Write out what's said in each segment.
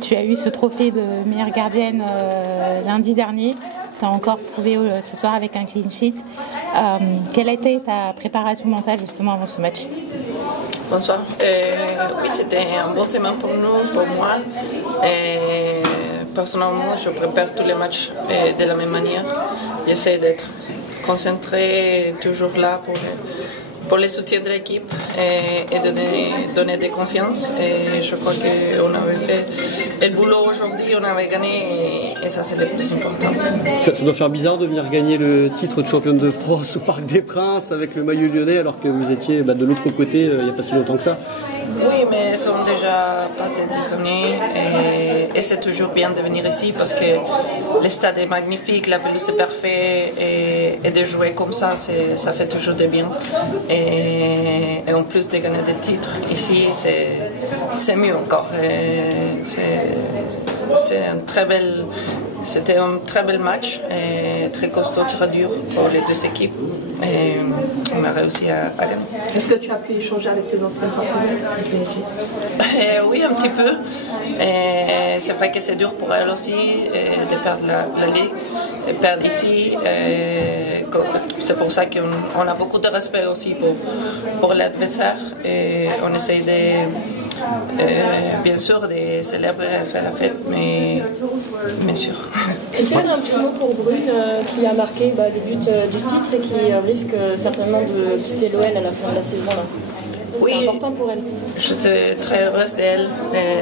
Tu as eu ce trophée de meilleure gardienne lundi dernier. Tu as encore prouvé ce soir avec un clean sheet. Quelle a été ta préparation mentale justement avant ce match? Bonsoir. Oui, c'était un bon semaine pour nous, pour moi. Et personnellement, je prépare tous les matchs de la même manière. J'essaie d'être concentré, toujours là pour les soutiens de l'équipe et donner des confiances. Et je crois qu'on avait fait le boulot aujourd'hui, on avait gagné et ça c'est le plus important. Ça doit faire bizarre de venir gagner le titre de championne de France au Parc des Princes avec le maillot lyonnais alors que vous étiez de l'autre côté il n'y a pas si longtemps que ça. Oui, mais ils sont déjà passés 2 années et c'est toujours bien de venir ici parce que le stade est magnifique, la pelouse est parfaite et de jouer comme ça, ça fait toujours du bien. Et en plus de gagner des titres ici, c'est mieux encore. C'était un très bel match, et très costaud, très dur pour les deux équipes. Et on a réussi à gagner. Est-ce que tu as pu échanger avec tes anciens partenaires? Oui, un petit peu. C'est vrai que c'est dur pour elle aussi de perdre la Ligue, de perdre ici. C'est pour ça qu'on a beaucoup de respect aussi pour l'adversaire. Et on essaye bien sûr de célébrer et faire la fête, mais bien sûr. Est-ce qu'il y a un petit mot pour Brune qui a marqué le but du titre et qui risque certainement de quitter l'OL à la fin de la saison là? C'est important pour elle. Je suis très heureuse d'elle.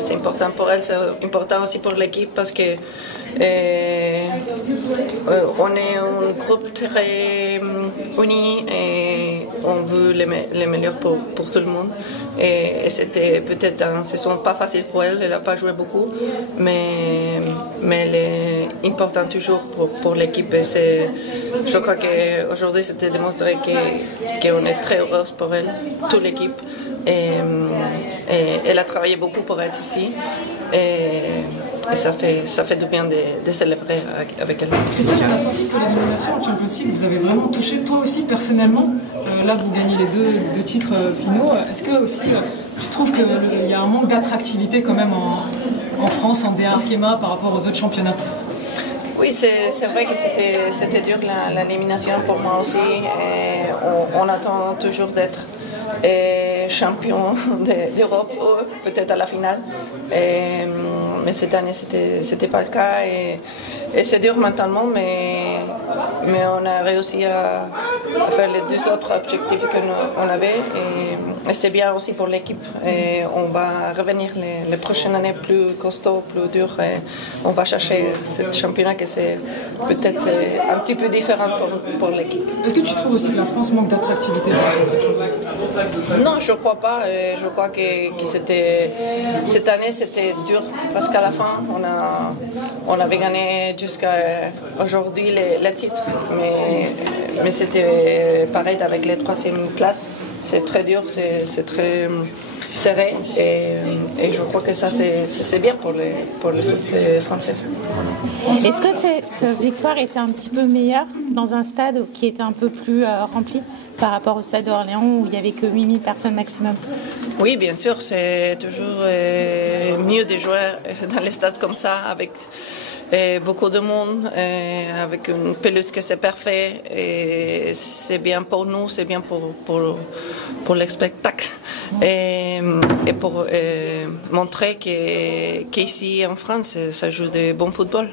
C'est important pour elle, c'est important aussi pour l'équipe parce que on est un groupe très uni et on veut le meilleur pour tout le monde. Et c'était peut-être une saison pas facile pour elle, elle n'a pas joué beaucoup, mais elle est importante toujours pour l'équipe. Je crois qu'aujourd'hui c'était démontré qu'on est très heureuse pour elle, toute l'équipe. Et elle a travaillé beaucoup pour être ici. Et ça fait du bien de célébrer avec elle. Christine, on a senti que l'élimination en Champions League, vous avez vraiment touché, toi aussi personnellement. Là, vous gagnez les deux titres finaux. Est-ce que aussi, tu trouves qu'il y a un manque d'attractivité quand même en France, en D1 Arkema, par rapport aux autres championnats? Oui, c'est vrai que c'était dur l'élimination pour moi aussi. Et on attend toujours d'être champion d'Europe, peut-être à la finale. Mais cette année, c'était pas le cas. Et c'est dur mentalement, mais on a réussi à faire les 2 autres objectifs qu'on avait. Et c'est bien aussi pour l'équipe. Et on va revenir les prochaines années plus costaud, plus dur. Et on va chercher ce championnat que c'est peut-être un petit peu différent pour l'équipe. Est-ce que tu trouves aussi que la France manque d'attractivité? Non, je ne crois pas. Je crois que cette année, c'était dur parce qu'à la fin, on avait gagné jusqu'à aujourd'hui les titres. Mais c'était pareil avec les 3e places. C'est très dur, c'est très serré. Et je crois que ça, c'est bien pour le foot français. Est-ce que cette victoire était un petit peu meilleure dans un stade qui était un peu plus rempli par rapport au stade d'Orléans où il n'y avait que 8000 personnes maximum? Oui, bien sûr, c'est toujours mieux de jouer dans les stades comme ça, avec beaucoup de monde, avec une pelouse que c'est parfait. Et c'est bien pour nous, c'est bien pour le spectacle. Et pour montrer qu'ici en France, ça joue de bon football.